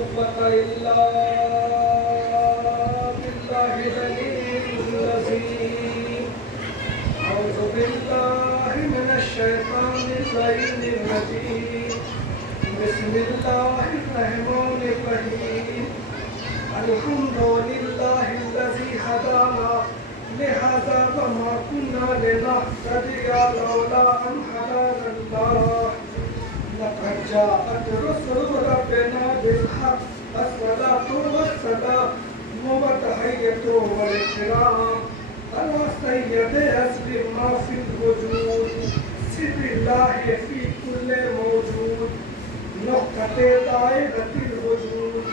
قوة إلا بالله العلي العظيم. أعوذ بالله من الشيطان اللعين الرجيم. بسم الله الرحمن الرحيم. الحمد لله الذي هدانا لهذا وما كنا لنهتدي لولا أن هدانا الله. لقد جاءت رسل ربنا بالحق. الصلاة والسلام وتحية والإكرام على سيد أسر ما في الوجود، سر الله في كل موجود، نقطة دائرة الوجود،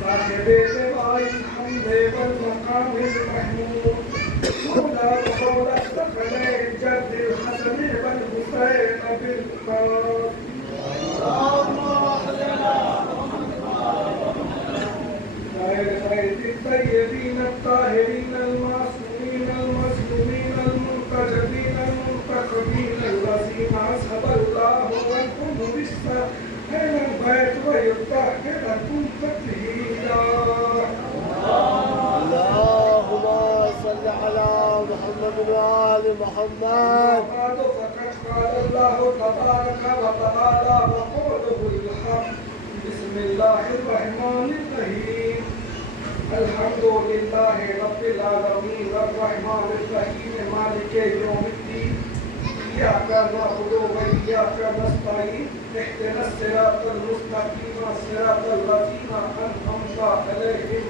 صاحب لواء الحمد والمقام المحمود، مولى مولى الثقلين الجد الحسن والحسين بالقرار. خير الطيبين الطاهرين المعصومين المظلومين المنتجبين المنتخبين الذين أصحب الله والكل بالسهل البيت ويطهركم تطهيرا. اللهم صل على محمد وآل محمد. وبعد فقد قال الله تبارك وتعالى وقوله الحق. بسم الله الرحمن الرحيم. الحمد لله رب العالمين الرحمن الرحيم مالك يوم الدين. إياك نعبد وإياك نستعين. اهدنا الصراط المستقيم صراط الذين أنعمت عليهم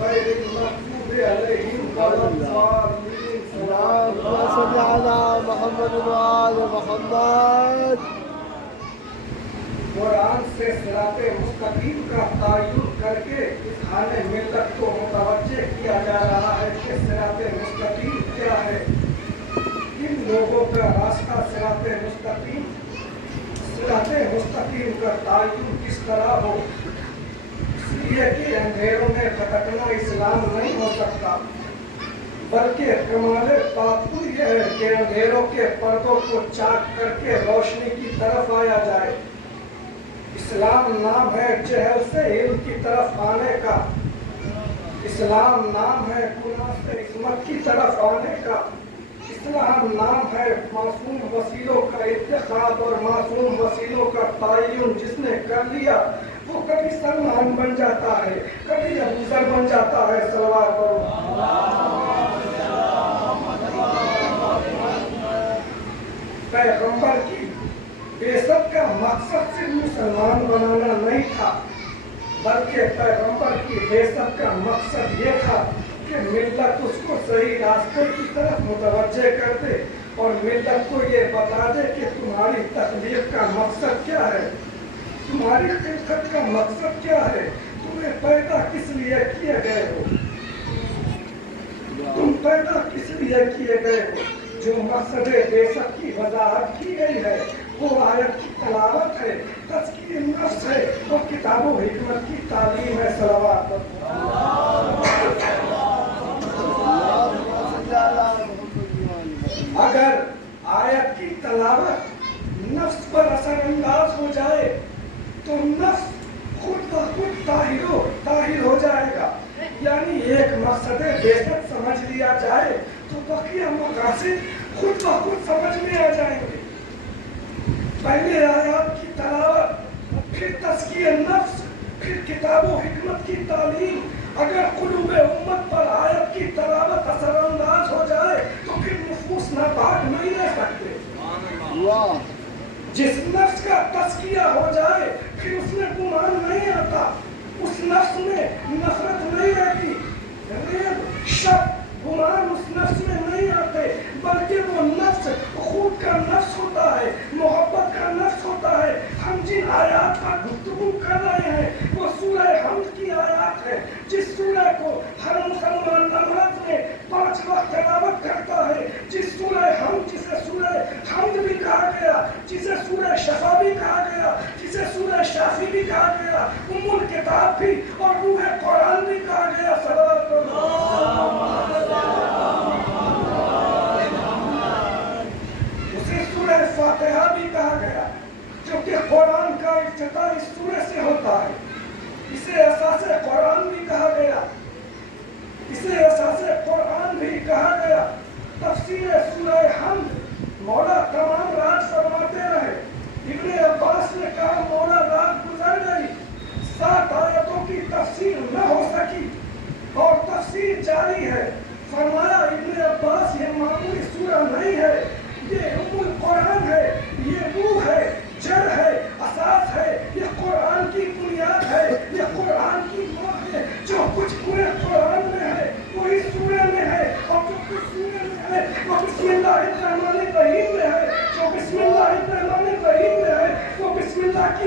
غير المغضوب عليهم ولا الضالين. اللهم صل على محمد وآل محمد. قرآن سے صراط مستقیم کا تعین کر کے اس حال ملت کو متوجہ کیا جا رہا ہے کہ صراط مستقیم کیا ہے. کن لوگوں کا راستہ صراط مستقیم کا تعین کس طرح ہو. اس لیے کہ اندھیروں میں بھٹکنا اسلام نہیں ہو سکتا، بلکہ کمال تعقل یہ ہے کہ اندھیروں کے پردوں کو چاک کر کے روشنی کی طرف آیا جائے. اسلام نام ہے جہل سے علم کی طرف آنے کا. اسلام نام ہے گناہ سے عصمت کی طرف آنے کا. اسلام نام ہے معصوم وسیلوں کا انتخاب اور معصوم وسیلوں کا تعین. جس نے کر لیا وہ کبھی سلمان بن جاتا ہے، کبھی ابوذر بن جاتا ہے. صلوات کرو. پیغمبر کی بعثت کا مقصد صرف مسلمان بنانا نہیں تھا، بلکہ پیغمبر کی بعثت کا مقصد یہ تھا کہ ملت اس کو صحیح راستے کی طرف متوجہ کر دے اور ملت کو یہ بتا دے کہ تمہاری تخلیق کا مقصد کیا ہے، تمہاری خلقت کا مقصد کیا ہے، تمہیں پیدا کس لیے کیے گئے ہو، تم پیدا کس لیے کیے گئے ہو. جو مقصد بعثت کی وضاحت کی گئی ہے وہ آیت کی تلاوت ہے، تزکیہ نفس ہے اور کتاب و حکمت کی تعلیم ہے. صلوات. اگر آیت کی تلاوت نفس پر اثر انداز ہو جائے تو نفس خود بخود طاہر ہو جائے گا. یعنی ایک مقصد بعثت سمجھ لیا جائے تو بقیہ مقاصد خود بخود سمجھ میں آ جائیں گے. پہلے آیات کی تلاوت، پھر تزکیہ نفس، پھر کتاب و حکمت کی تعلیم. اگر قلوب امت پر آیت کی تلاوت اثر انداز ہو جائے تو پھر نفوس ناپاک نہیں رہ سکتے. جس نفس کا تزکیہ ہو جائے پھر اس میں گمان نہیں آتا، اس نفس میں نفرت نہیں رہتی، شک گمان اس نفس میں نہیں آتے، بلکہ وہ نفس خود کا نفس ہوتا ہے، محبت کا نفس ہوتا ہے. ہم جن آیات پر گفتگو کر رہے ہیں وہ سورہ حمد کی آیات ہے، جس سورہ کو ہر مسلمان نماز میں 5 وقت تلاوت کرتا ہے. جس سورہ حمد، جسے سورہ حمد بھی کہا گیا، جسے سورہ شفا بھی کہا گیا، جسے سورہ شافی بھی کہا گیا، ام الکتاب بھی اور روح قرآن بھی کہا گیا. صلوات اللہ. فاتحہ بھی کہا گیا، جو کہ قرآن کا افتتاح اس سورہ سے ہوتا ہے. اسے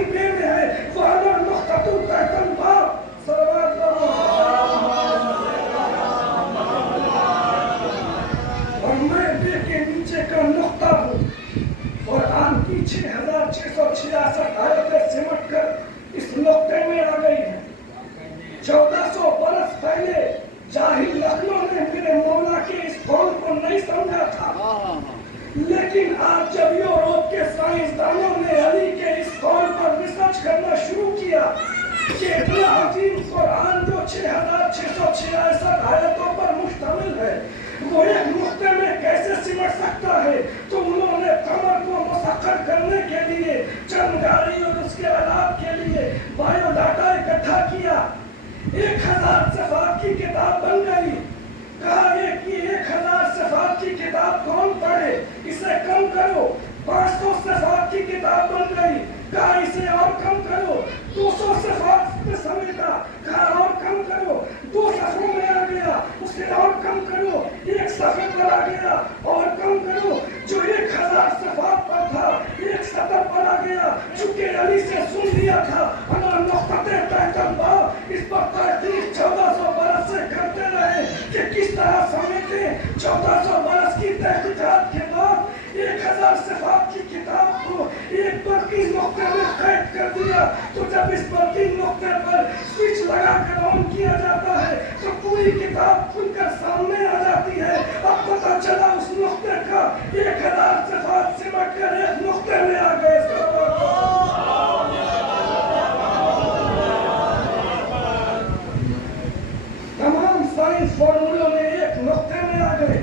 बे में है वहाँ नुक़्ततुल तहतल बाब सलवात और मैं बे के नीचे का नुक्ता हूँ और आपकी 6666 आयतें सिमट कर इस नुक्ते में आ गई हैं। 1400 बरस पहले जाहिल लखनऊ ने मेरे मौला के इस कौल को नहीं समझा था, लेकिन आज जब यूरोप के साइंसदानों ने अली के इस कौल पर रिसर्च करना शुरू किया कि इतना अजीम कुरान जो 6666 आयतों पर मुश्तमिल है वो एक नुक्ते में कैसे सिमट सकता है, तो उन्होंने कमर को मुसख्खर करने के लिए चंद गाड़ी और उसके आलात के लिए बायोडाटा इकट्ठा किया। 1000 सफ़ात की किताब बन गई। कहा कि 1000 सफ़ात की किताब कौन पढ़े, इसे कम करो। 500 सफ़ात की किताब बन गई। कहा इसे और कम करो। 200 सफ़ात में समेटा। कहा और कम करो। 2 सफ़ों में आ गया, उसे और कम करो। 1 सफ़े पर आ गया और कम करो। जो 1000 सफ़ात पर था 1 सतर पर आ गया। चूंकि अली से सुन लिया था अना नुक़्ते तहतल बाब, इस पर तहक़ीक़ 1400 बरस से करते रहे कि किस तरह समेटे। 1400 बरस की तहक़ीक़ात के बाद 1000 सफ़ात की किताब को एक बल्कि नुक्ते में कैद कर दिया। तो जब इस बल्कि नुक्ते पर स्विच लगाकर ऑन किया जाता है तो पूरी किताब खुलकर सामने आ जाती है। अब पता चला उस नुक्ते का 1000 सफ़ात सिमट कर एक नुक्ते में आ गए। तमाम साइंस फॉर्मूलों में एक नुक्ते में आ गए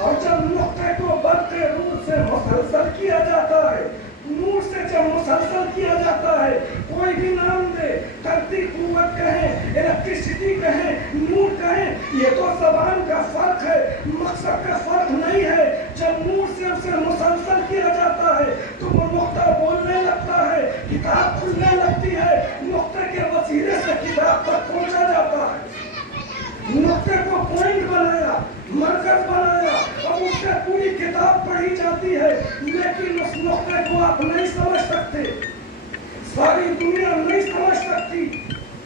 और जब नुक्ते को बढ़ते नूर से मुसलसल किया जाता है, नूर से जब मुसलसल किया जाता है, कोई भी नाम दे, धरती कुव्वत कहें, इलेक्ट्रिसिटी कहें, नूर कहें, ये तो ज़बान का फर्क है, मकसद का फर्क नहीं है। जब नूर से उसे मुसलसल किया जाता है तो वो नुक्ता बोलने लगता है, किताब खुलने लगती है, नुक्ते के वसीले से किताब तक पहुंचा जाता है। नुक्ते को पॉइंट बनाया, मरकज बनाया और उससे पूरी किताब पढ़ी जाती है, लेकिन उस नुक्ते को आप नहीं समझ सकते, सारी दुनिया नहीं समझ सकती।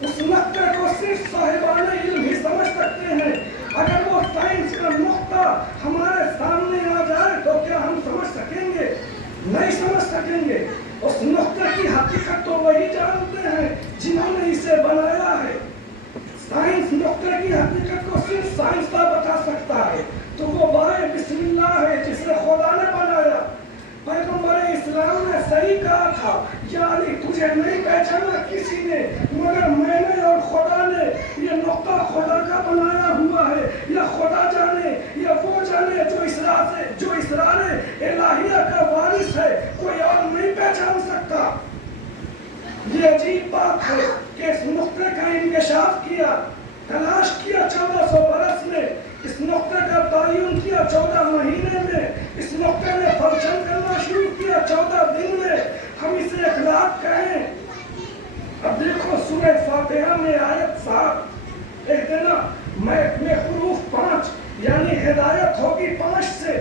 उस नुक्ते को सिर्फ साहिबाने इल्म ही समझ सकते हैं। अगर वो साइंस का नुक्ता हमारे सामने आ जाए तो क्या हम समझ सकेंगे? नहीं समझ सकेंगे। उस नुक्ते की हकीकत तो वही जानते हैं जिन्होंने इसे बनाया है। साइंस नुक्ते की हकीकत को सिर्फ साइंसदान बता सकता है, तो वो बाए बिस्मिल्लाह है जिसे खुदा ने बनाया। पैगंबर इस्लाम ने सही कहा था, यानी तुझे नहीं पहचाना किसी ने मगर मैंने और खुदा ने। ये नुक्ता खुदा का बनाया हुआ है, या खुदा जाने या वो जाने जो इसरार इलाहिया का वारिस है, कोई और नहीं पहचान सकता। ये अजीब बात है कि इस नुक्ते का इंकशाफ किया, तलाश किया 1400 बरस में, इस नुक्ते का तयन किया 14 महीने में, इस नुक्ते ने फंक्शन करना शुरू किया 14 दिन में। हम इसे अखलाक कहें। अब देखो सूरह फातिहा में आयत 7 इहदिना में हुरूफ 5 यानी हिदायत होगी 5 से।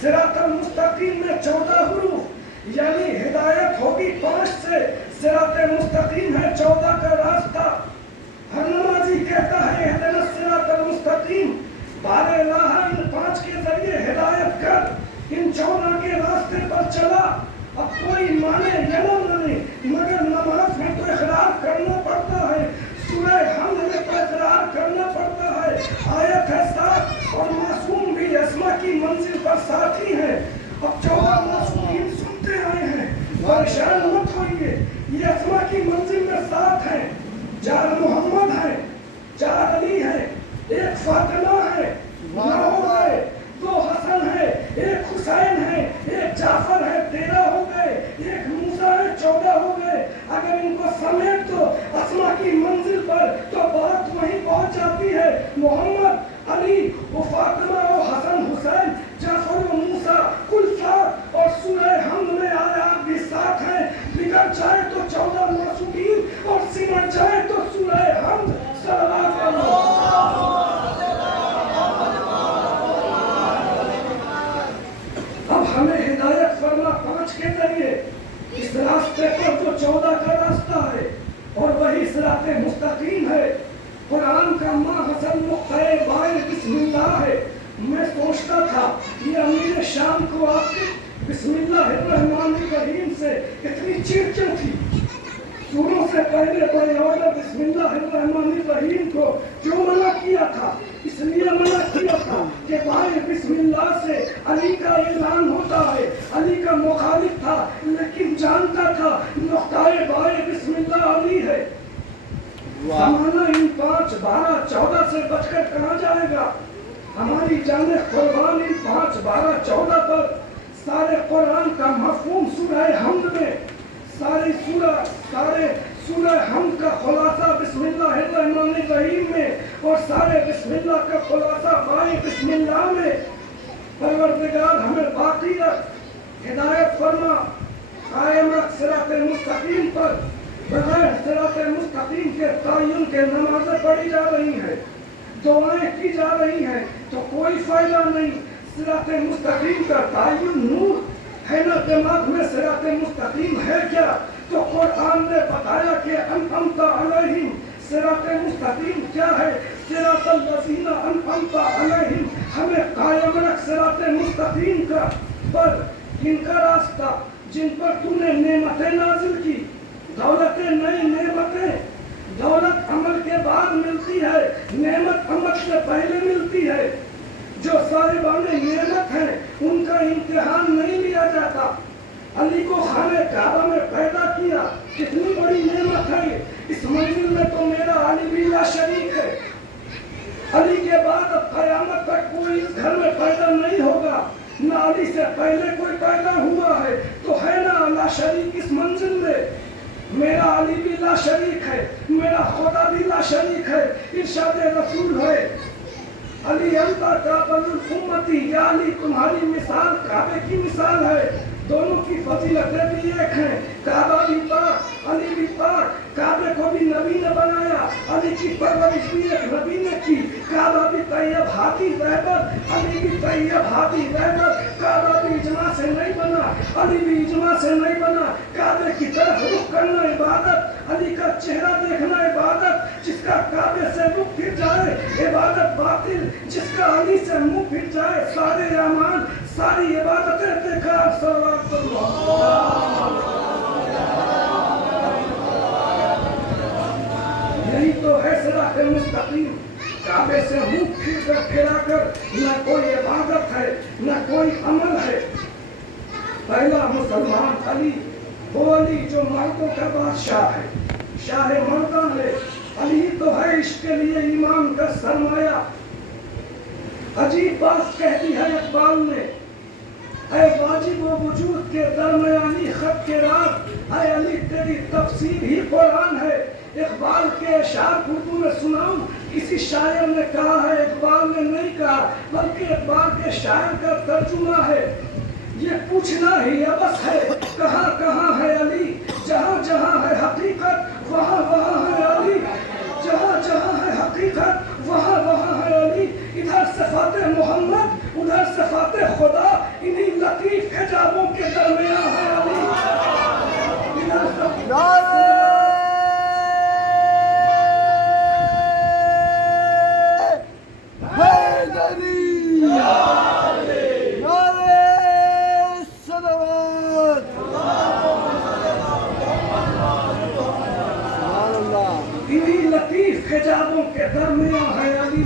सिरातल मुस्तकीम में 14 हुरूफ यानी हिदायत होगी 5 से। सिरातल मुस्तकीम है 14 का रास्ता। हर नमाजी कहता है इहदिना सिरातल मुस्तकीम, बारे इलाहा इन 5 के जरिए हिदायत कर, इन 14 के रास्ते पर चला। अब कोई माने या न माने मगर नमाज में तो इकरार करना पड़ता है, सूरह हमद में तो इकरार करना पड़ता है। आयत है 7 और मासूम भी अस्मा की मंजिल पर साथी है। अब 14 मासूमीन सुनते आए हैं, परेशान मत होइए, ये अस्मा की मंजिल में साथ है। 4 मोहम्मद है, 4 अली है, 1 फातिमा है, 9 है, 2 हसन है, 1 हुसैन है, 1 जाफर है, 13 हो गए, 1 मूसा है, 14 हो गए। अगर इनको समेट दो अस्मा की मंजिल पर तो बात वहीं पहुंच जाती है। मोहम्मद, अली, वो फातिमा, वो हसन, हुसैन, जाफर, वो मूसा, कुल 7 और सूरह हमद में आयात भी 7 हैं। बिगड़ जाए तो 14 मासूमीन और सिमट जाए तो सूरह हमद सल्लल्लाहु अलैहि वसल्लम। अब हमें हिदायत फरमा 5 के जरिए इस रास्ते शाम को आपके बिस्मिल्लाहिर्रहमानिर्रहीम से इतनी चिढ़ क्यों थी? सूरों से पहले बड़े ऑर्डर बिस्मिल्लाहिर्रहमानिर्रहीम को जो मना किया था, इसलिए मना किया था कि बाए बिस्मिल्लाह से अली का ऐलान होता है। अली का मुखालिफ था लेकिन जानता था नुक्ताए बाए बिस्मिल्लाह अली है। जमाना इन 5, 12, 14 से बचकर कहाँ जाएगा? हमारी जाने कुर्बान इन 5, 12, 14 पर। सारे कुरान का मफहूम सूरह हमद में, सारे सूरह हमद का खुलासा बिस्मिल्लाहिर्रहमानिर्रहीम में और सारे बिस्मिल्लाह का खुलासा बाए बिस्मिल्लाह में। परवरदिगार हमें बाकी रख, हिदायत फरमा, कायम रख सिराते मुस्तकीम पर। बगैर सिराते मुस्तकीम के तयन के नमाज़ें पढ़ी जा रही हैं, दुआएं की जा रही हैं, तो कोई फायदा नहीं। सिराते मुस्तकीम का तयन नूर है ना दिमाग में, सिराते मुस्तकीम है क्या? तो कुरान ने बताया कि अनअमता अलैहिम, सिराते मुस्तकीम क्या है? सिरातल लज़ीना अनअमता अलैहिम। हमें कायम रख सिराते मुस्तकीम का पर। किनका रास्ता? जिन पर तूने नेमतें नाजिल की, दौलतें, नई नेमतें। दौलत अमल के बाद मिलती है, नेमत अमल से पहले मिलती है। जो साहिबाने नेमत हैं उनका इम्तिहान नहीं लिया जाता। अली को खाने काबा में पैदा किया, कितनी बड़ी नेमत है। इस मंजिल में तो मेरा अली भी ला शरीक है। अली के बाद अब क़यामत तक कोई इस घर में पैदा नहीं होगा, ना अली से पहले कोई पैदा हुआ है, तो है ना ला शरीक इस मंजिल में। मेरा अली भी ला शरीक है, मेरा खुदा भी ला शरीक है, इरशाद रसूल है। अली अंता काबुल उम्मती, या अली तुम्हारी मिसाल काबे की मिसाल है। दोनों की फजीलतें भी एक हैं। काबा भी पाक, अली भी पाक। काबे को भी नबी ने बनाया, अली की परवरिश भी एक नबी ने की। काबा भी तैयब हाथी रहबर, अली भी तैयब हाथी रहबर। काबा भी इजमा से नहीं बना, अली भी इजमा से नहीं बना। काबे की तरफ रुख करना इबादत, अली का चेहरा देखना इबादत। जिसका काबे से रुख फिर जाए इबादत बातिल, जिसका अली से मुंह फिर जाए सारे अमाल, सारी इबादतें बेकार। सल्लल्लाहु अलैहि वसल्लम। यही तो है सिरात मुस्तकीम। काबे से मुंह फिराकर न कोई इबादत है, न कोई अमल है। पहला मुसलमान अली, वो अली जो मर्दों का बादशाह है, शाह मर्दा है। अली तो है इसके लिए ईमान का सरमाया। अजीब बात कह दी है इकबाल ने, ऐ वाजिब व वजूद के दरमियानी खत के रात, ऐ अली तेरी तफसीर ही कुरान है। इकबाल के अशार उर्दू में सुनाऊं, किसी शायर ने कहा है, इकबाल ने नहीं कहा, बल्कि इकबाल के शायर का तर्जुमा है। ये पूछना ही अबस है, कहाँ कहाँ है अली? जहाँ जहाँ है हकीकत वहाँ वहाँ है अली। जहाँ जहाँ है हकीकत वहाँ वहाँ है अली। इधर सिफ़ाते मोहम्मद, उधर सिफ़ाते खुदा, इन्हीं लतीफ हिजाबों के दरमियान है अली। हिजाबों के दरमियान है अली।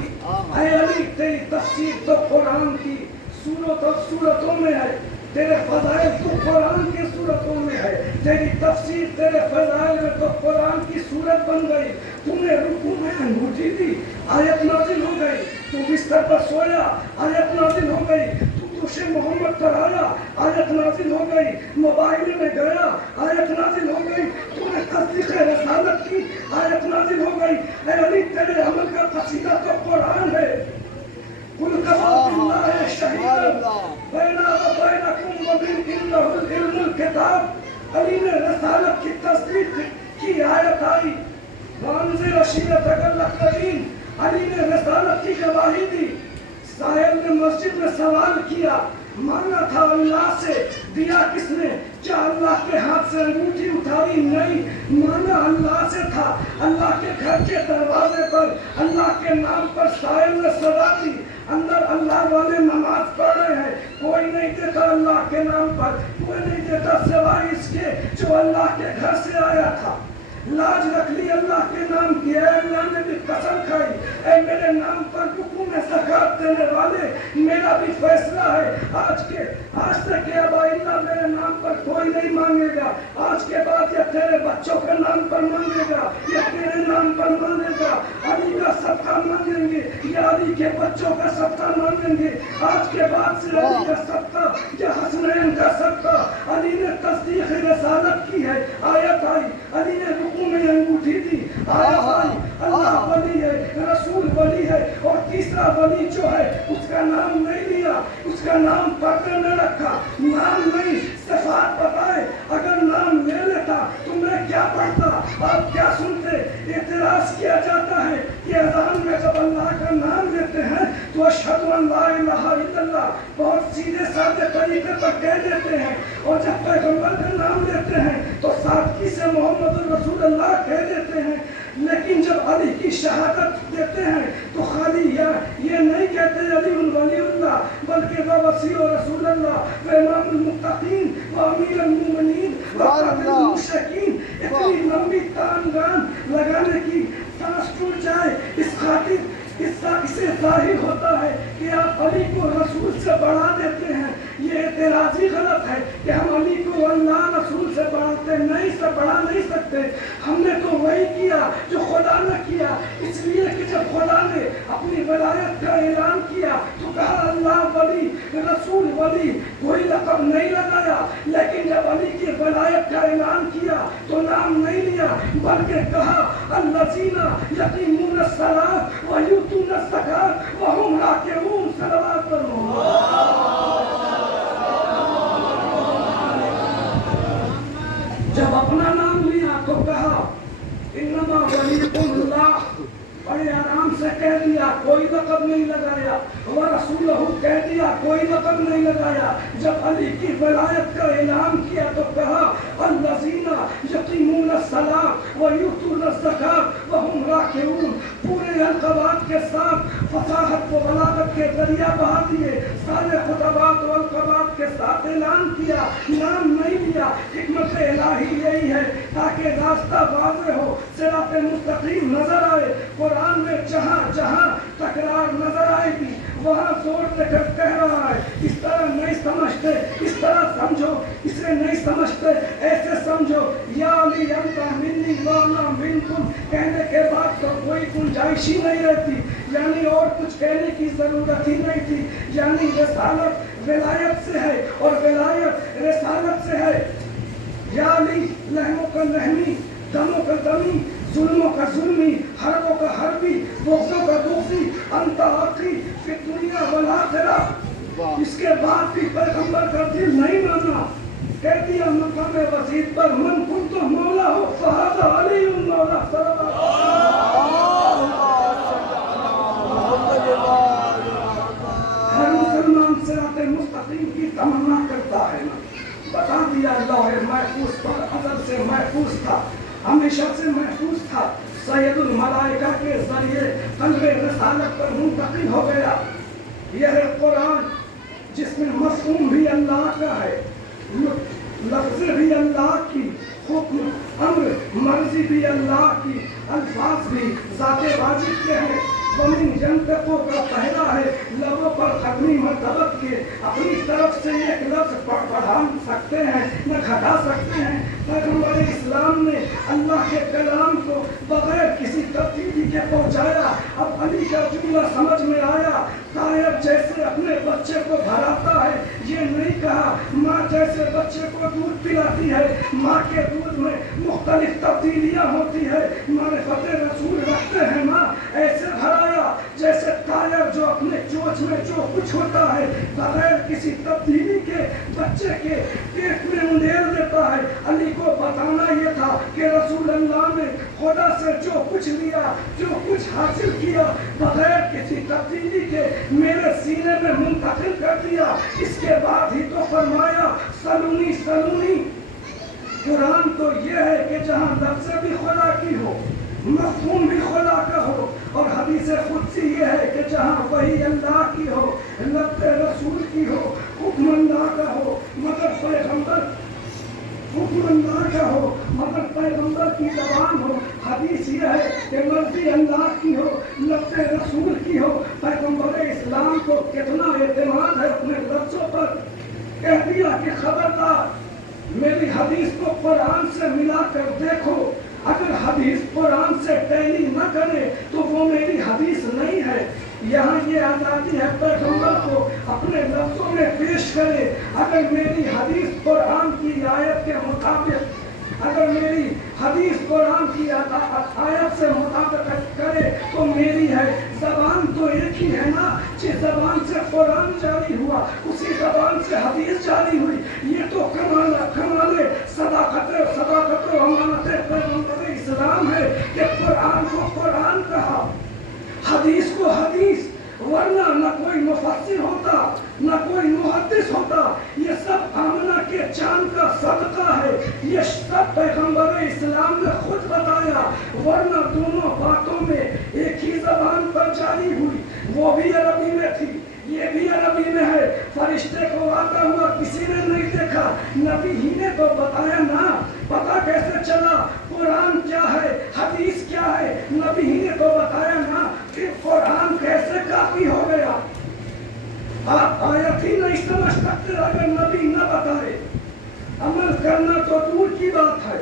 है अली तेरी तफसीर तो कुरान की सूरतों में है, तेरे फजाइल तो कुरान की सूरतों में है। तेरी तफसीर तेरे फजाइल में तो कुरान की सूरत बन गई। तूने रुकू में अंगूठी दी, आयत नाजिल हो गई। तू बिस्तर पर सोया, आयत नाजिल हो गई। तुझे मोहम्मद पर आया, आयत नाजिल हो गई। मोबाइल में गया, आयत नाजिल हो गई। तूने तस्दीक रसालत की, आयत नाजिल हो गई। ऐ अली तेरे अमल का कसीदा तो कुरान है। कुल कफ़ा बिल्लाहि शहीदन बैना व बैनकुम व बिल इल्मुल किताब। अली ने रसालत की तस्दीक की, आयत आई। वांज़िर अशीरतकल अक़रबीन, अली ने रसालत की गवाही दी। साहिल ने मस्जिद में सवाल किया, मांगा था अल्लाह से, दिया किसने? क्या अल्लाह के हाथ से अंगूठी उठाई? नहीं, मांगा अल्लाह से था। अल्लाह के घर के दरवाजे पर अल्लाह के नाम पर साहिल ने सदा दी। اندر اللہ والے نماز پڑھ رہے ہیں، کوئی نہیں دیتا اللہ کے نام پر، کوئی نہیں دیتا سوائے اس کے جو اللہ کے گھر سے آیا تھا۔ لاج رکھ لی اللہ کے نام کی، اے اللہ نے بھی قسم کھائی، اے میرے نام پر رکوع میں زکات دینے والے، میرا بھی فیصلہ ہے آج سے کہ اب اللہ میرے نام پر کوئی نہیں مانگے گا، آج کے بعد یہ تیرے بچوں کے نام پر مانگے گا، یہ تیرے نام پر مانگے گا، علی کا صدقہ مانگیں گے یا علی کے بچوں کا صدقہ مانگیں گے، آج کے بعد سے علی کا صدقہ یا حسنین کا صدقہ۔ علی نے تصدیق رسالت کی ہے، آیت آئی، علی نے رکوع میں انگوٹھی دی، آیت آئی، اللہ ولی ہے، رسول ولی ہے، اور تیسرا ولی جو ہے اس کا نام نہیں لیا، اس کا نام پردے میں رکھا، نام نہیں صفات بتائے، اگر نام لے لیتا تو میں کیا پڑھتا، آپ کیا سنتے؟ اعتراض کیا جاتا ہے کہ اذان میں جب اللہ کا نام لیتے ہیں تو اشہد ان لا الہ الا اللہ بہت سیدھے سادے طریقے پر کہہ دیتے ہیں، اور جب پیغمبر کا نام لیتے ہیں تو سادگی سے محمد رسول اللہ کہہ دیتے ہیں، لیکن جب علی کی شہادت دیتے ہیں تو خالی یہ نہیں کہتے علی ولی اللہ، بلکہ وہ وسیع رسول اللہ و امام المتقین و امیر المومنین و قاتل المشرکین۔ اتنی لمبی تان گان لگانے کی سانس ٹوٹ جائے، اس خاطر اسے ظاہر ہوتا ہے کہ آپ علی کو رسول سے بڑھا دیتے ہیں۔ یہ اعتراضی غلط ہے کہ ہم علی کو اللہ رسول سے بڑھاتے بڑھا نہیں سکتے، ہم نے تو وہی کیا جو خدا نے کیا، اس لیے کہ جب خدا نے اپنی ولایت کا اعلان کیا تو کہا اللہ ولی رسول ولی، کوئی لقب نہیں لگایا، لیکن جب علی کی ولایت کا اعلان کیا تو نام نہیں لیا، بلکہ کہا الذین یقیمون الصلاۃ ویؤتون الزکاۃ وہم راکعون۔ صلوات جب اپنا نام لیا تو کہا انما ولیکم اللہ، بڑے آرام سے کہہ دیا، کوئی لقب نہیں لگایا، ورسولہ کہہ دیا، کوئی لقب نہیں لگایا۔ جب علی کی ولایت کا اعلان کیا تو کہا الذین یقیمون الصلاۃ ویؤتون الزکاۃ وہم راکعون، پورے القابات کے ساتھ فصاحت و بلاغت کے ذریعہ بہا دیے، سارے خطبات و القابات کے ساتھ اعلان کیا، نام نہیں لیا۔ حکمت الہی یہی ہے تاکہ راستہ واضح ہو، صراط مستقیم نظر آئے۔ قرآن میں جہاں جہاں تکرار نظر آئے گی وہاں زور دے کر کہہ رہا ہے اس طرح نہیں سمجھتے، اس طرح سمجھو، اسے نہیں سمجھتے ایسے سمجھو، یا علی انت منی وانا منکم، کہنے کے بعد تو کوئی گنجائش ہی نہیں رہتی، یعنی اور کچھ کہنے کی ضرورت ہی نہیں تھی، یعنی رسالت ولایت سے ہے اور ولایت رسالت سے ہے۔ یا علی لہموں کا لہمی، دموں کا دمی، ظلموں کا ظلمی، حربوں کا حربی، بغضوں کا بغضی، انت آقی فی الدنیا والآخرہ۔ اس کے بعد بھی پیغمبر کا دل نہیں مانا، کہہ دیا مقام وسیط پر من کنت مولا ہو فہذا علی مولا۔ ہر مسلمان صراط مستقیم کی تمنا کرتا ہے نا، بتا دیا لوح محفوظ پر ازل سے محفوظ تھا، ہمیشہ سے محفوظ تھا، سید الملائکہ کے ذریعے قلب رسالت پر منتقل ہو گیا۔ یہ ہے قرآن جس میں مفہوم بھی اللہ کا ہے، لفظ بھی اللہ کی، حکم امر مرضی بھی اللہ کی، الفاظ بھی ذات واجب کے ہیں۔ ومن جنتقوں کا پہلا ہے لبوں پر ختمی مرتبت کے، اپنی طرف سے ایک لفظ پڑھا سکتے ہیں نہ گھٹا سکتے ہیں۔ پیغمبر اسلام نے اللہ کے کلام کو بغیر کسی تبدیلی کے پہنچایا۔ اب علی کا جملہ سمجھ میں آیا، طائر جیسے اپنے بچے کو بھراتا ہے، یہ نہیں کہا ماں جیسے بچے کو دودھ پلاتی ہے، ماں کے دودھ میں مختلف تبدیلیاں ہوتی ہے، معرفت رسول رکھتے ہیں ماں، ایسے بھرایا جیسے طائر جو اپنے چوچ میں جو کچھ ہوتا ہے بغیر کسی تبدیلی کے بچے کے پیٹ میں اندھیر دیتا ہے۔ علی کو بتانا یہ تھا کہ رسول اللہ نے خدا سے جو کچھ لیا، جو کچھ حاصل کیا، بغیر کسی تبدیلی کے میرے سینے میں منتقل کر دیا۔ اس کے بعد ہی تو فرمایا سلونی سلونی۔ قرآن تو یہ ہے کہ جہاں لفظ بھی خدا کی ہو، مفہوم بھی خدا کا ہو، اور حدیث قدسی یہ ہے کہ جہاں وہی اللہ کی लफ्ज़ रसूल की हो, हुक्म अल्लाह का हो मगर पैगंबर, हुक्म अल्लाह का हो मगर पैगंबर की ज़बान हो। हदीस यह है कि मर्ज़ी अल्लाह की हो, लफ्ज़ रसूल की हो। पैगंबर इस्लाम को कितना एतमाद है अपने लफ्ज़ों पर। कह दिया कि खबरदार मेरी हदीस को कुरान से मिला कर देखो, अगर हदीस कुरान से टैली न करे तो वो मेरी हदीस नहीं है। यहाँ ये आज़ादी है पैगंबर को अपने लफ्ज़ों में पेश करे। अगर मेरी हदीस कुरान की आयत के मुताबिक, अगर मेरी हदीस कुरान की आयत से मुताबिक करे तो मेरी है। ज़बान तो एक ही है ना, जिस ज़बान से कुरान जारी हुआ उसी ज़बान से हदीस जारी हुई। ये तो कमाल सदाकत और अमानत पैगंबर इस्लाम है कि कुरान को कुरान कहा, हदीस को हदीस, वरना न कोई मुफस्सिर होता न कोई मुहद्दिस होता। ये सब आमना के चांद का सदका है, ये सब पैगंबर इस्लाम ने खुद बताया, वरना दोनों बातों में एक ही ज़बान पर जारी हुई। वो भी अरबी में थी, ये भी अरबी में है। फरिश्ते को आता हुआ किसी ने नहीं देखा, नबी ही ने तो बताया ना। पता कैसे चला कुरान क्या है, हदीस क्या है? नबी ही ने तो बताया ना। फिर कुरान कैसे काफी हो गया? आप आयत ही नहीं समझ सकते अगर नबी न बताए। अमल करना तो दूर की बात है।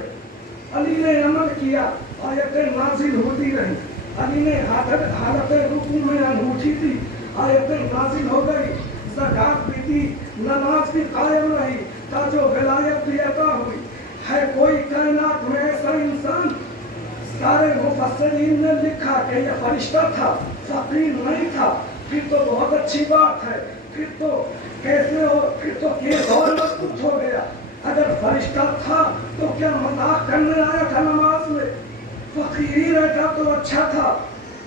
अली ने अमल किया, आयतें नाजिल होती रही। अली ने हालत रुकू में अनूठी थी, आयतें नाजिल हो गई। ज़कात भी दी, नमाज भी कायम रही, ताजो विलायत भी अता हुई। है कोई कायनात में ऐसा इंसान? सारे मुफस्सिरीन ने लिखा कि यह फरिश्ता था, फकीर नहीं था। फिर तो बहुत अच्छी बात है, फिर तो कैसे और फिर तो केस और मजबूत हो गया। अगर फरिश्ता था तो क्या मजाक करने आया था नमाज में? फकीर ही रहता तो अच्छा था।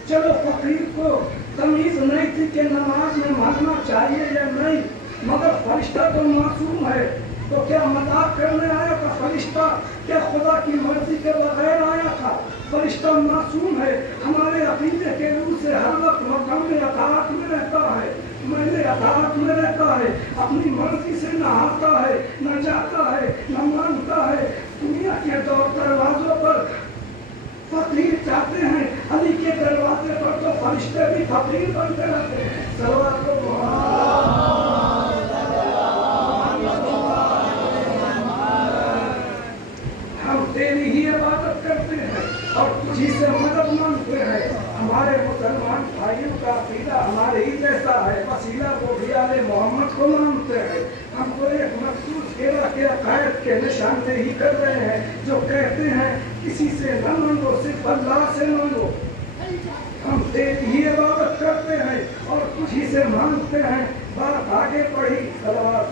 चलो फकीर को तमीज नहीं थी कि नमाज में मानना चाहिए या नहीं, मगर फरिश्ता तो मासूम है, तो क्या मजाक करने आया था फरिश्ता? क्या खुदा की मर्जी के बगैर आया था? फरिश्ता मासूम है। हमारे अकीदे के रूह से हर वक्त मकाम में अताअत में रहता है, मैंने अताअत में रहता है, अपनी मर्जी से न आता है, न जाता है, न मानता है। दुनिया के दरवाजों पर फकीर चाहते हैं, अली के दरवाजे पर तो फरिश्ते भी फकीर बनते रहते हैं। सलवात को हम तेरी ही इबादत करते हैं और तुझी से मदद मांगते हैं। हमारे मुसलमान भाइयों का अकीदा हमारे ही जैसा है, वसीला को भी आले मोहम्मद को मानते हैं। हम तो एक मखसूस घेरा के अकायद के निशानदेही कर रहे हैं, जो कहते हैं किसी से न मांगो, सिर्फ अल्लाह से मांगो। हम तेरी ही इबादत करते हैं और तुझी से मांगते हैं। बात आगे बढ़ी, सलवात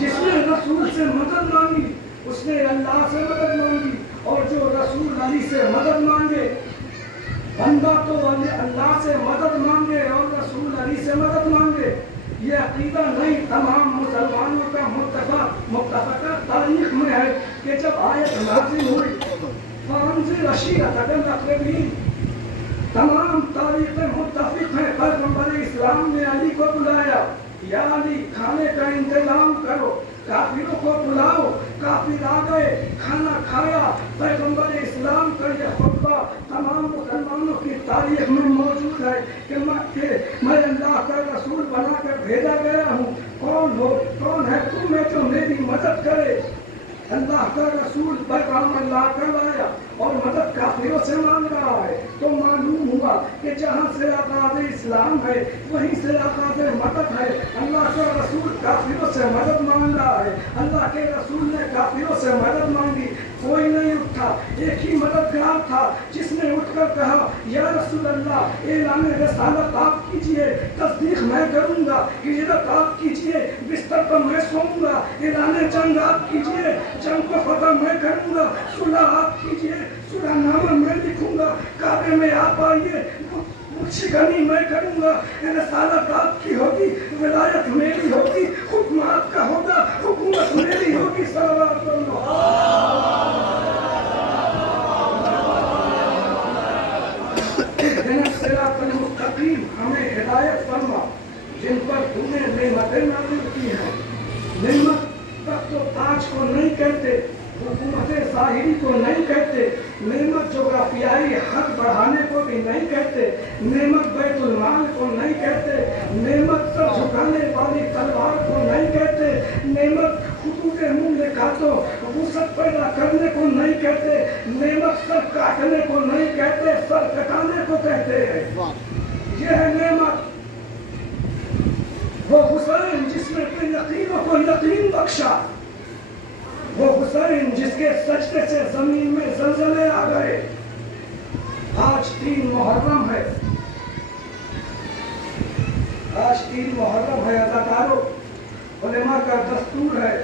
जिसने रसूल से मदद मांगी उसने अल्लाह से मदद मांगी, और जो रसूल अली से मदद मांगे, बंदा तो अल्लाह से मदद मांगे और रसूल अली से मदद मांगे। ये अकीदा नहीं, तमाम मुसलमानों का मुत्तफ़क़ा तारीख में है कि जब आयत नाज़िल हुई फ़अंज़िर अशीरतकल अक़रबीन, तमाम तारीखें मुत्तफ़िक़ हैं। पैगंबर इस्लाम ने अली को बुलाया, या अली खाने का इंतजाम करो, काफिरों को बुलाओ। काफिर आ गए, खाना खाया। पैगंबर इस्लाम का यह खुतबा तमाम मुसलमानों की तारीख में मौजूद है कि मैं अल्लाह का रसूल बनाकर भेजा गया हूँ। कौन है तुम्हें जो मेरी मदद करे? अल्लाह का रसूल पैगाम अल्लाह का लाया और मदद काफिरों से मांग रहा है, तो मालूम हुआ कि जहाँ से आगाज़ इस्लाम है वहीं से आगाज़ मदद है। अल्लाह का रसूल काफिरों से मदद मांग रहा है, अल्लाह के रसूल ने काफिरों से मदद मांगी, कोई नहीं उठा। एक ही मददगार था जिसने उठकर कहा, या रसूल अल्लाह, ऐलान रिसालत आप कीजिए, तस्दीक मैं करूँगा, हिजरत आप कीजिए, बिस्तर पर मैं सोऊंगा, ऐलान जंग आप कीजिए, जंग को फतह मैं करूँगा, सुलह आप कीजिए, सुलहनामा मैं लिखूंगा, काबे में आप आइए, शिकनी मैं करूँगा, रिसालत आपकी होगी, विलायत मेरी होगी, हुक्म आपका होगा, हुकूमत मेरी होगी। सल्लल्लाहु अलैहि वसल्लम। सिरातल मुस्तकीम, हमें हिदायत फरमा जिन पर तूने नेमतें नाज़िल की हैं। नेमत तख्त व ताज को नहीं कहते, हुकूमत ज़ाहिरी को नहीं कहते, नेमत जोग्राफियाई हद बढ़ाने को भी नहीं कहते, नेमत बैतुल माल को नहीं कहते, नेमत सर झुकाने वाली तलवार को नहीं कहते, नेमत खुतूत मुंह लिखातों वुसअत पैदा करने को नहीं कहते, नेमत सर काटने को नहीं कहते, सर कटाने को कहते हैं। यह है नेमत। वो हुसैन जिसने अपने यकीनों को यकीन बख्शा, वो हुसैन जिसके सजदे से जमीन में जलजले आ गए। आज 3 मुहर्रम है, आज 3 मुहर्रम है। अज़ादारों, उलेमा का दस्तूर है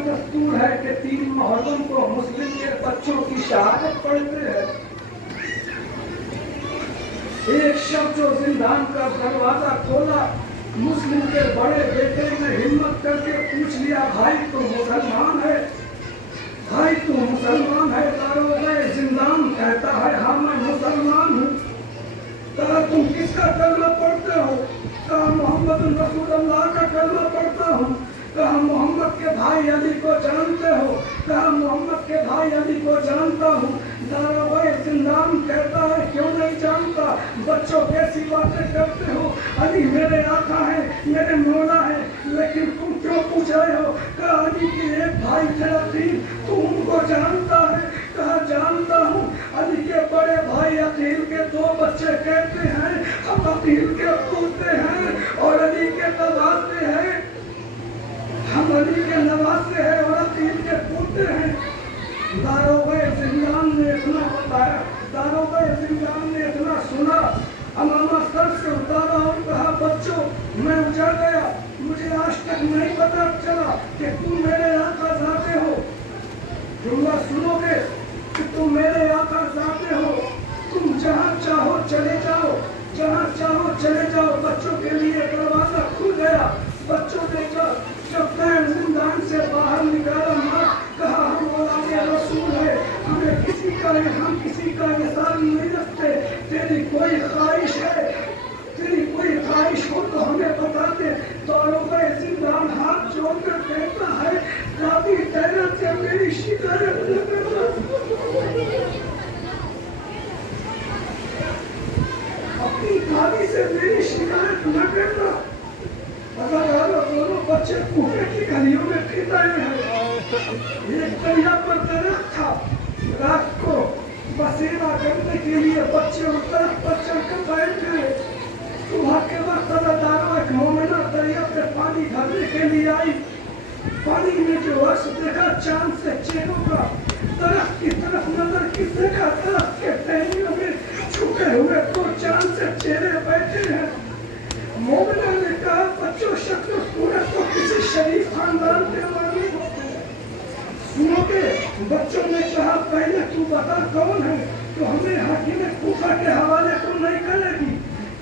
दस्तूर है कि 3 मुहर्रम को मुस्लिम के बच्चों की शहादत पढ़ते हैं। एक शख्स जो जिंदान का दरवाजा खोला, मुस्लिम के बड़े बेटे ने हिम्मत करके पूछ लिया, भाई तू मुसलमान है? भाई तू मुसलमान है? दारोगा जिंदान कहता है, हाँ मैं मुसलमान हूँ। कहा तुम किसका कलमा पढ़ते हो? कहा मोहम्मद रसूलुल्लाह का कलमा पढ़ता हूँ। कहा मोहम्मद के भाई अली को जानते हो? कहा मोहम्मद के भाई अली को जानता हूँ। दारोगा जिंदान कहता है, क्यों नहीं जानता? बच्चों कैसी बातें करते हो? अली मेरे आका है, मेरे मौला है, लेकिन तुम क्यों पूछ रहे हो? कहा अली के एक भाई थे अकील, तू उनको जानता है? कहा जानता हूँ। अली के बड़े भाई अकील के 2 बच्चे कहते हैं, हम अकील के पोते हैं और अली के नवासे हैं। हम अली के नवासे हैं और अकील के पोते हैं। दारोगा जिंदान ने इतना बताया, दारोगा जिंदान ने इतना सुना, अमामा सर से उतारा और कहा, बच्चों मैं उजड़ गया, मुझे आज तक नहीं पता चला कि तुम मेरे आका जाते हो। जुमला सुनोगे कि तुम मेरे आका जाते हो, तुम जहाँ चाहो चले जाओ, जहाँ चाहो चले जाओ। बच्चों के लिए दरवाजा खुल गया। बच्चों ने जब जिंदान से बाहर निकाला, माँ कहा हम औलाद रसूल है, हमें हम किसी का एहसान नहीं रखते। तेरी कोई ख्वाहिश है, तेरी कोई ख्वाहिश हो तो हमें बता दे। दारोगा जिंदान हाथ जोड़कर कहता है, दादी तेरे से मेरी शिकायत न करना, अपनी दादी से मेरी शिकायत न करना। दोनों बच्चे कुएं की गलियों में फिर रहे हैं। एक दरिया पर दरख्त था, रात को बसेरा करने के लिए बच्चे उस तरफ पर चढ़कर बैठ गए। सुबह के वक्त अज़ादारों, एक मोमिना दरिया पे पानी भरने के लिए आई। पानी में जो अक्स देखा चांद से चेहरों का, दरख्त की तरफ नजर की देखा, दरख्त के टहनियों में छुपे हुए 2 चांद से चेहरे बैठे हैं। मोमिना ने कहा, बच्चों शक्ल सूरत तो किसी शरीफ खानदान के वाले सुनोगे? बच्चों ने कहा, पहले तू बता कौन है, तो हमें हाकिम कूफा के हवाले तो नहीं करेगी?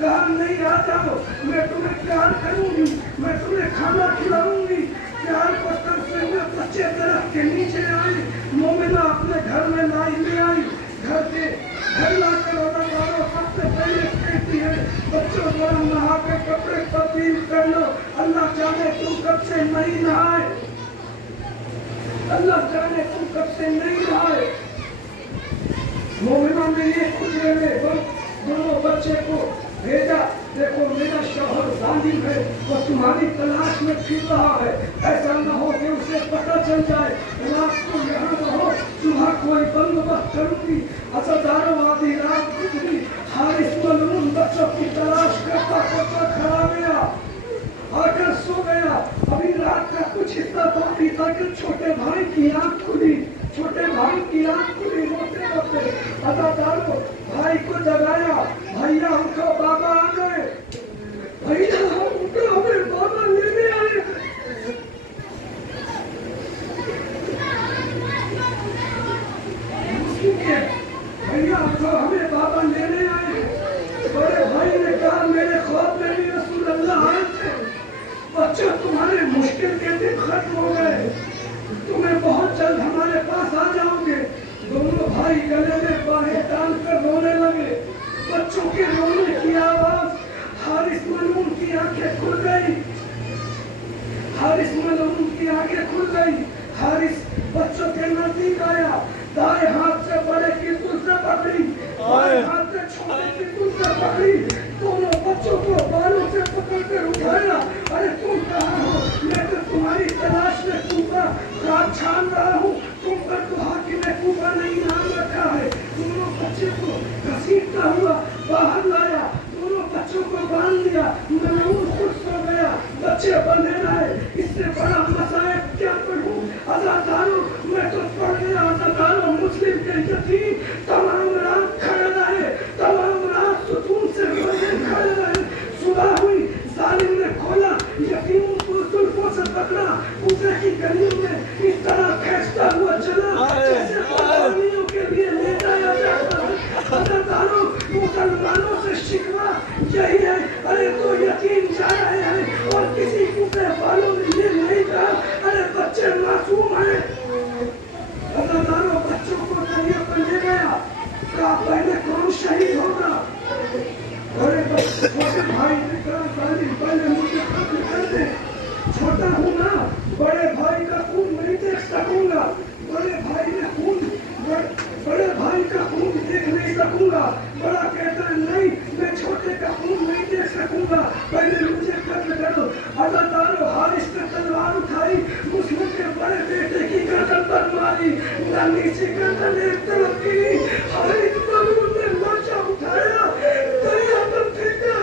कहा नहीं, आ जाओ, मैं तुम्हें प्यार करूंगी, मैं तुम्हें खाना खिलाऊंगी। प्यार को तरफे हुए बच्चे दरख्त के नीचे आए। मोमिना अपने घर में लाई ले आई। घर लाकर औरंगाबाद सबसे पहले कहती है, बच्चों जरा नहा के कपड़े तब्दील कर लो, अल्लाह जाने तुम कब से नहीं नहाए, अल्लाह जाने तुम कब से नहीं नहाए। मोमिना ने ये खुजरे में दोनों बच्चे को भेजा, देखो मेरा शौहर जालिम है, वो तुम्हारी तलाश में फिर रहा है, ऐसा न हो कि उसे पता चल जाए। रात को यहाँ रहो, सुबह कोई बंदोबस्त करूंगी। अज़ादारों, आधी रात गुजरी, हारिस मलून बच्चों की तलाश करता करता खड़ा गया, आकर सो गया। अभी रात का कुछ हिस्सा बाकी था कि छोटे भाई की आंख खुली, छोटे भाई की आंख खुली। रोते रोते अज़ादारों भाई को जगाया, भैया उठो, बाबा आ गए। भैया हम उठो, हमें बाबा लेने आए। भैया उठो, हमें बाबा लेने आए। खत्म हो गए, तुम्हें बहुत जल्द हमारे पास आ जाओगे। दोनों भाई गले में बाहें डालकर रोने लगे। बच्चों के रोने की आवाज, हारिस मलून की आंखें खुल गई। हारिस मलून की आंखें खुल गई। हारिस बच्चों के नजदीक आया, दाएं हाथ से बड़े की दूसरे पकड़ी, बाएं हाथ से छोटे की दूसरे पकड़ी, दोनों बच्चों को बालों से पकड़ कर उठाया। अरे तुम कहाँ हो? मैं तो तुम्हारी तलाश में कूपा रात छान रहा हूँ। तुम पर तो हाकिम ने कूपा नहीं नाम रखा है। दोनों बच्चे को घसीटता हुआ बाहर लाया, दोनों बच्चों को बांध लिया। मलून खुद सो गया, बच्चे बंधे रहे। इससे बड़ा मसाइब क्या पढ़ूं? अज़ादारों, मैं तो पढ़ गया। अज़ादारों, मुस्लिम के यतीम तमाम रात खड़े रहे, तमाम रात सुकून से रोजे खड़े रहे। सुबह हुई, जालिम ने खोला, यतीमों को जुल्फों से पकड़ा, पूछे की गलियों में इस तरह खींचता हुआ चला जैसे कुर्बानियों के लिए ले जाया जाता है। अज़ादारों, मुसलमानों से शिकवा यही है, अरे तो यतीम जा रहे हैं और किसी कूपे वालों ने ये नहीं कहा अरे बच्चे मासूम हैं। अज़ादारों, बच्चों को दरिया पर ले गया, कहा पहले कौन शहीद होगा? अरे छोटे भाई ने कहा पहले मुझे कत्ल कर दे, छोटा हूँ ना, बड़े भाई का खून नहीं देख सकूंगा। बड़े भाई का खून देख नहीं सकूंगा। बड़ा कहता है नहीं, मैं छोटे का खून नहीं देख सकूंगा, पहले मुझे कत्ल करो। अज़ादारों, हारिस ने तलवार उठाई, मुस्लिम के बड़े बेटे की गर्दन पर मारी। नन्ही सी गर्दन एक तरफ की, हारिस मलून ने लाशा उठाया, दरिया पर फेंका।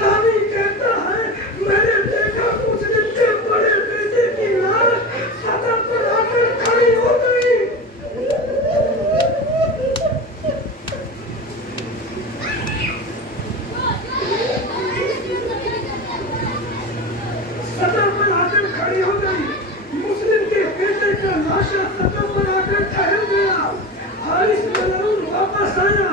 रानी कहता है मैंने देखा मुस्लिम के बड़े बेटे की लाश सड़क पर आकर खड़ी हो गई। सदर पर आकर खड़ी हो गई। मुस्लिम के बेटे का लाशा सदर पर आकर ठहर गया। हारिस मलून वापस आया,